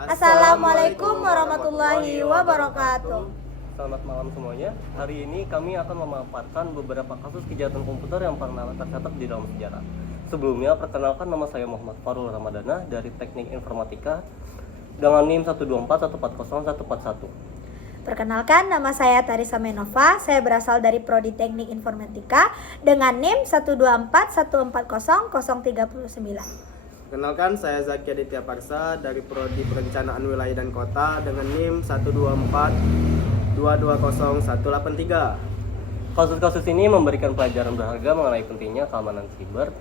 Assalamualaikum warahmatullahi wabarakatuh. Selamat malam semuanya. Hari ini kami akan memaparkan beberapa kasus kejahatan komputer yang pernah tercatat di dalam sejarah. Sebelumnya, perkenalkan nama saya Muhammad Farul Ramadana dari Teknik Informatika dengan NIM 124140141. Perkenalkan, nama saya Tarisa Menova. Saya berasal dari Prodi Teknik Informatika dengan NIM 124140039. Kenalkan, saya Zaki Aditya Parsa dari Prodi Perencanaan Wilayah dan Kota dengan NIM 124220183. Kasus-kasus ini memberikan pelajaran berharga mengenai pentingnya keamanan siber,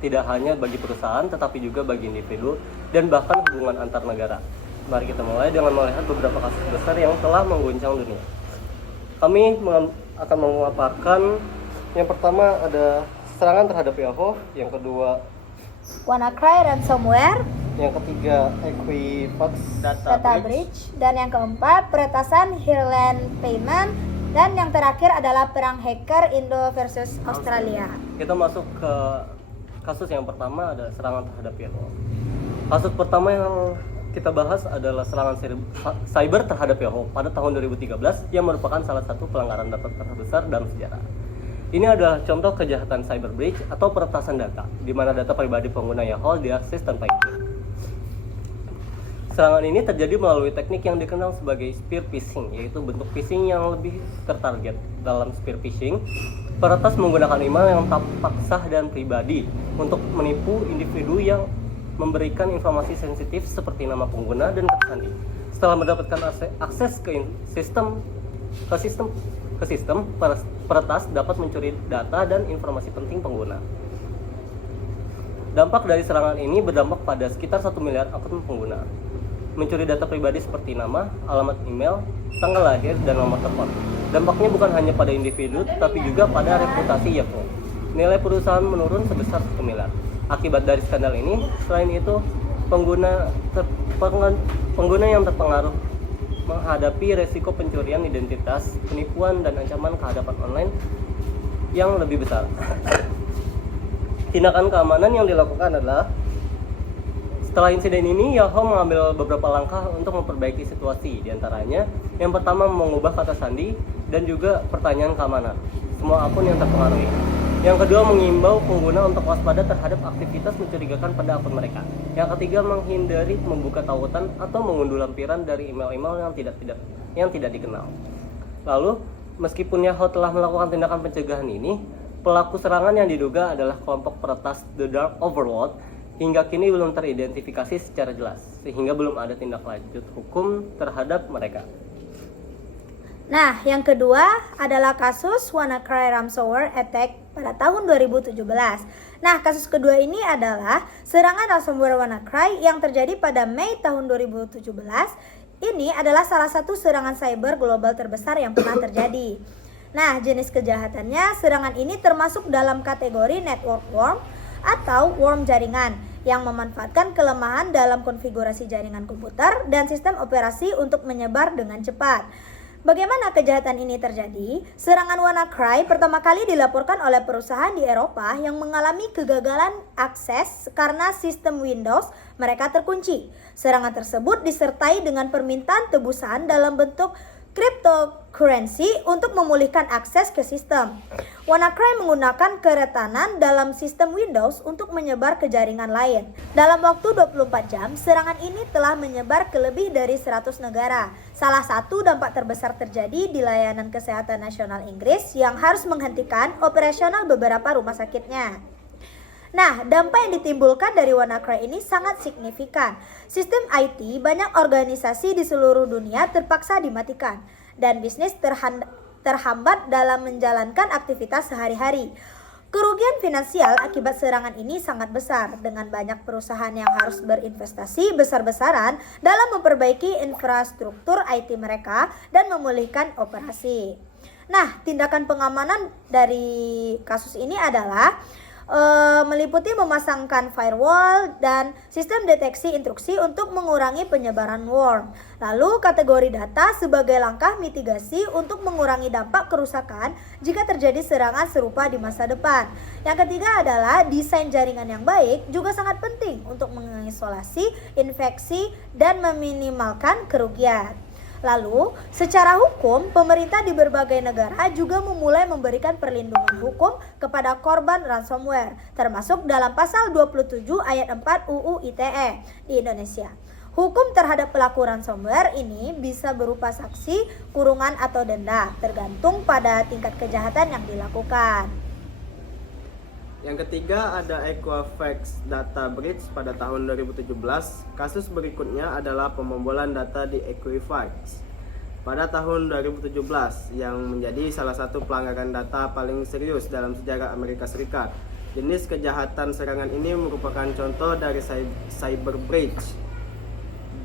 tidak hanya bagi perusahaan tetapi juga bagi individu dan bahkan hubungan antar negara. Mari kita mulai dengan melihat beberapa kasus besar yang telah mengguncang dunia. Kami akan memaparkan yang pertama ada serangan terhadap Yahoo, yang kedua WannaCry ransomware, yang ketiga Equifax data breach, dan yang keempat peretasan Heartland Payment, dan yang terakhir adalah perang hacker Indo versus Australia. Kita masuk ke kasus yang pertama, ada serangan terhadap Yahoo. Kasus pertama yang kita bahas adalah serangan cyber terhadap Yahoo pada tahun 2013 yang merupakan salah satu pelanggaran data terbesar dalam sejarah. Ini adalah contoh kejahatan cyber breach atau peretasan data, di mana data pribadi pengguna Yahoo diakses tanpa izin. Serangan ini terjadi melalui teknik yang dikenal sebagai spear phishing, yaitu bentuk phishing yang lebih tertarget. Dalam spear phishing, peretas menggunakan email yang tampak sah dan pribadi untuk menipu individu yang memberikan informasi sensitif seperti nama pengguna dan kata sandi. Setelah mendapatkan akses ke sistem, peretas dapat mencuri data dan informasi penting pengguna. Dampak dari serangan ini berdampak pada sekitar 1 miliar akun pengguna. Mencuri data pribadi seperti nama, alamat email, tanggal lahir, dan nomor telepon. Dampaknya bukan hanya pada individu, tapi juga pada reputasi Yahoo. Nilai perusahaan menurun sebesar 1 miliar. Akibat dari skandal ini, selain itu, pengguna yang terpengaruh menghadapi resiko pencurian identitas, penipuan, dan ancaman kehadapan online yang lebih besar. Tindakan keamanan yang dilakukan adalah, setelah insiden ini, Yahoo mengambil beberapa langkah untuk memperbaiki situasi. Di antaranya, yang pertama mengubah kata sandi dan juga pertanyaan keamanan semua akun yang terpengaruhi. Yang kedua, mengimbau pengguna untuk waspada terhadap aktivitas mencurigakan pada akun mereka. Yang ketiga, menghindari membuka tautan atau mengunduh lampiran dari email-email yang tidak dikenal. Lalu, meskipun Yahoo telah melakukan tindakan pencegahan ini, pelaku serangan yang diduga adalah kelompok peretas The Dark Overlord hingga kini belum teridentifikasi secara jelas, sehingga belum ada tindak lanjut hukum terhadap mereka. Nah, yang kedua adalah kasus WannaCry ransomware attack pada tahun 2017. Nah, kasus kedua ini adalah serangan ransomware WannaCry yang terjadi pada Mei tahun 2017. Ini adalah salah satu serangan cyber global terbesar yang pernah terjadi. Nah, jenis kejahatannya, serangan ini termasuk dalam kategori network worm atau worm jaringan yang memanfaatkan kelemahan dalam konfigurasi jaringan komputer dan sistem operasi untuk menyebar dengan cepat. Bagaimana kejahatan ini terjadi? Serangan WannaCry pertama kali dilaporkan oleh perusahaan di Eropa yang mengalami kegagalan akses karena sistem Windows mereka terkunci. Serangan tersebut disertai dengan permintaan tebusan dalam bentuk cryptocurrency untuk memulihkan akses ke sistem. WannaCry menggunakan keretanan dalam sistem Windows untuk menyebar ke jaringan lain. Dalam waktu 24 jam, serangan ini telah menyebar ke lebih dari 100 negara. Salah satu dampak terbesar terjadi di layanan kesehatan nasional Inggris yang harus menghentikan operasional beberapa rumah sakitnya. Nah, dampak yang ditimbulkan dari WannaCry ini sangat signifikan. Sistem IT banyak organisasi di seluruh dunia terpaksa dimatikan dan bisnis terhambat dalam menjalankan aktivitas sehari-hari. Kerugian finansial akibat serangan ini sangat besar, dengan banyak perusahaan yang harus berinvestasi besar-besaran dalam memperbaiki infrastruktur IT mereka dan memulihkan operasi. Nah, tindakan pengamanan dari kasus ini adalah meliputi memasangkan firewall dan sistem deteksi intrusi untuk mengurangi penyebaran worm. Lalu kategori data sebagai langkah mitigasi untuk mengurangi dampak kerusakan jika terjadi serangan serupa di masa depan. Yang ketiga adalah desain jaringan yang baik juga sangat penting untuk mengisolasi infeksi dan meminimalkan kerugian. Lalu, secara hukum, pemerintah di berbagai negara juga memulai memberikan perlindungan hukum kepada korban ransomware, termasuk dalam pasal 27 ayat 4 UU ITE di Indonesia. Hukum terhadap pelaku ransomware ini bisa berupa sanksi, kurungan atau denda, tergantung pada tingkat kejahatan yang dilakukan. Yang ketiga ada Equifax Data Breach pada tahun 2017. Kasus berikutnya adalah pembobolan data di Equifax pada tahun 2017 yang menjadi salah satu pelanggaran data paling serius dalam sejarah Amerika Serikat. Jenis kejahatan serangan ini merupakan contoh dari cyber breach,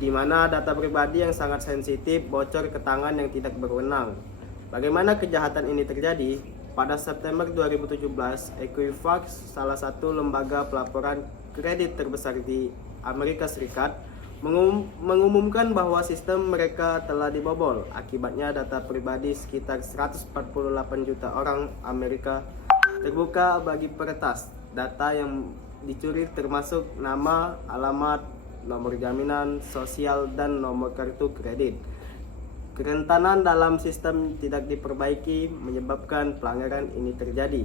di mana data pribadi yang sangat sensitif bocor ke tangan yang tidak berwenang. Bagaimana kejahatan ini terjadi? Pada September 2017, Equifax, salah satu lembaga pelaporan kredit terbesar di Amerika Serikat, mengumumkan bahwa sistem mereka telah dibobol. Akibatnya data pribadi sekitar 148 juta orang Amerika terbuka bagi peretas. Data yang dicuri termasuk nama, alamat, nomor jaminan sosial, dan nomor kartu kredit. Kerentanan dalam sistem tidak diperbaiki menyebabkan pelanggaran ini terjadi.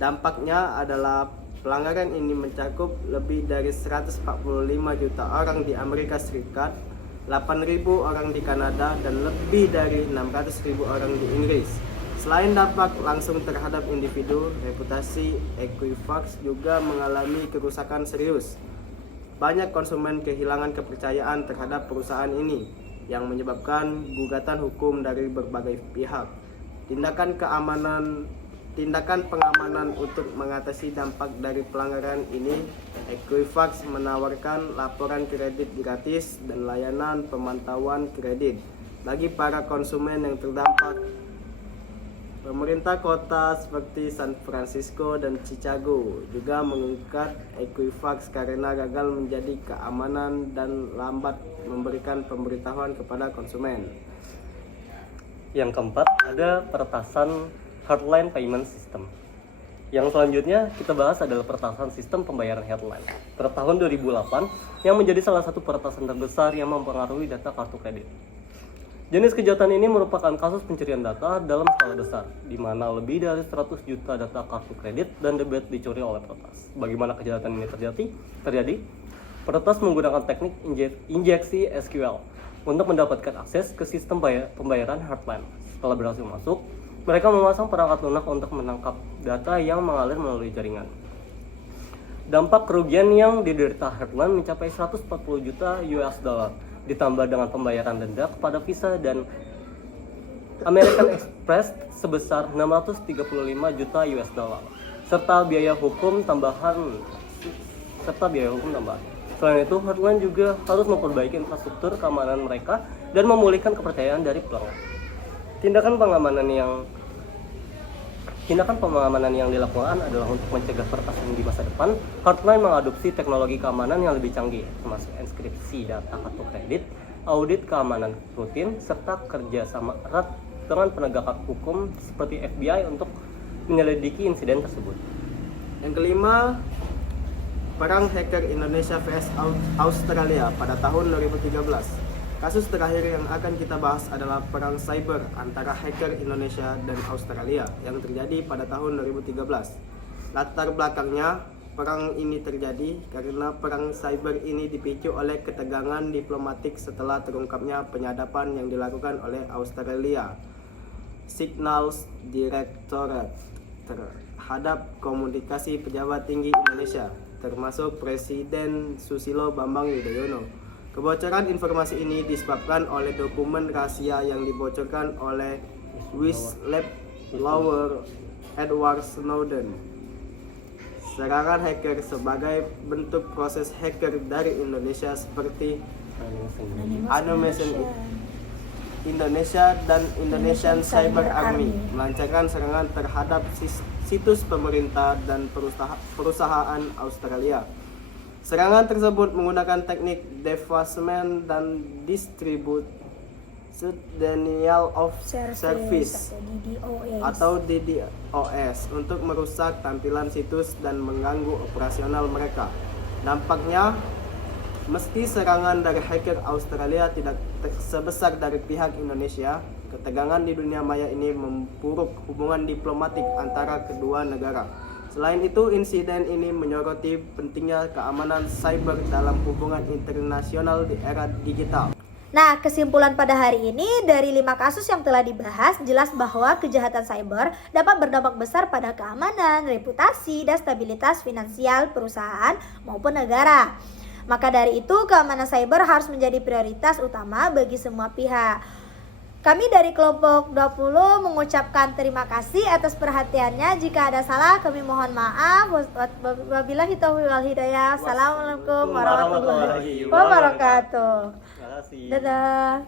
Dampaknya adalah pelanggaran ini mencakup lebih dari 145 juta orang di Amerika Serikat, 8.000 orang di Kanada, dan lebih dari 600.000 orang di Inggris. Selain dampak langsung terhadap individu, reputasi Equifax juga mengalami kerusakan serius. Banyak konsumen kehilangan kepercayaan terhadap perusahaan ini, yang menyebabkan gugatan hukum dari berbagai pihak. Tindakan pengamanan untuk mengatasi dampak dari pelanggaran ini, Equifax menawarkan laporan kredit gratis dan layanan pemantauan kredit bagi para konsumen yang terdampak. Pemerintah kota seperti San Francisco dan Chicago juga mengungkap Equifax karena gagal menjadi keamanan dan lambat memberikan pemberitahuan kepada konsumen. Yang keempat ada peretasan hardline payment system. Yang selanjutnya kita bahas adalah peretasan sistem pembayaran hardline pada tahun 2008 yang menjadi salah satu peretasan terbesar yang mempengaruhi data kartu kredit. Jenis kejahatan ini merupakan kasus pencurian data dalam skala besar, di mana lebih dari 100 juta data kartu kredit dan debit dicuri oleh peretas. Bagaimana kejahatan ini terjadi? Peretas menggunakan teknik injeksi SQL untuk mendapatkan akses ke sistem pembayaran hardline. Setelah berhasil masuk, mereka memasang perangkat lunak untuk menangkap data yang mengalir melalui jaringan. Dampak kerugian yang diderita hardline mencapai 140 juta US dollar, ditambah dengan pembayaran denda kepada Visa dan American Express sebesar 635 juta US dollar, serta biaya hukum tambahan. Selain itu, hardline juga harus memperbaiki infrastruktur keamanan mereka dan memulihkan kepercayaan dari pelanggan. Tindakan pengamanan yang dilakukan adalah untuk mencegah peretasan di masa depan. Hardline mengadopsi teknologi keamanan yang lebih canggih, termasuk enkripsi data kartu kredit, audit keamanan rutin, serta kerjasama erat dengan penegak hukum seperti FBI untuk menyelidiki insiden tersebut. Yang kelima, perang hacker Indonesia vs Australia pada tahun 2013. Kasus terakhir yang akan kita bahas adalah perang cyber antara hacker Indonesia dan Australia yang terjadi pada tahun 2013. Latar belakangnya, perang ini terjadi karena perang cyber ini dipicu oleh ketegangan diplomatik setelah terungkapnya penyadapan yang dilakukan oleh Australia Signals Directorate terhadap komunikasi pejabat tinggi Indonesia, termasuk Presiden Susilo Bambang Yudhoyono. Kebocoran informasi ini disebabkan oleh dokumen rahasia yang dibocorkan oleh whistleblower Edward Snowden. Serangan hacker sebagai bentuk proses hacker dari Indonesia seperti Indonesia dan Indonesian Indonesian Cyber Cyber Army Army melancarkan serangan terhadap situs pemerintah dan perusahaan Australia. Serangan tersebut menggunakan teknik defacement dan distribute denial of service atau DDoS. atau DDoS untuk merusak tampilan situs dan mengganggu operasional mereka. Dampaknya, meski serangan dari hacker Australia tidak sebesar dari pihak Indonesia, ketegangan di dunia maya ini memburuk hubungan diplomatik antara kedua negara. Selain itu, insiden ini menyoroti pentingnya keamanan cyber dalam hubungan internasional di era digital. Nah, kesimpulan pada hari ini dari 5 kasus yang telah dibahas, jelas bahwa kejahatan cyber dapat berdampak besar pada keamanan, reputasi, dan stabilitas finansial perusahaan maupun negara. Maka dari itu, keamanan cyber harus menjadi prioritas utama bagi semua pihak. Kami dari kelompok 20 mengucapkan terima kasih atas perhatiannya. Jika ada salah, kami mohon maaf. Wabillahi taufiq wal hidayah. Assalamualaikum warahmatullahi wabarakatuh. Terima kasih. Dadah.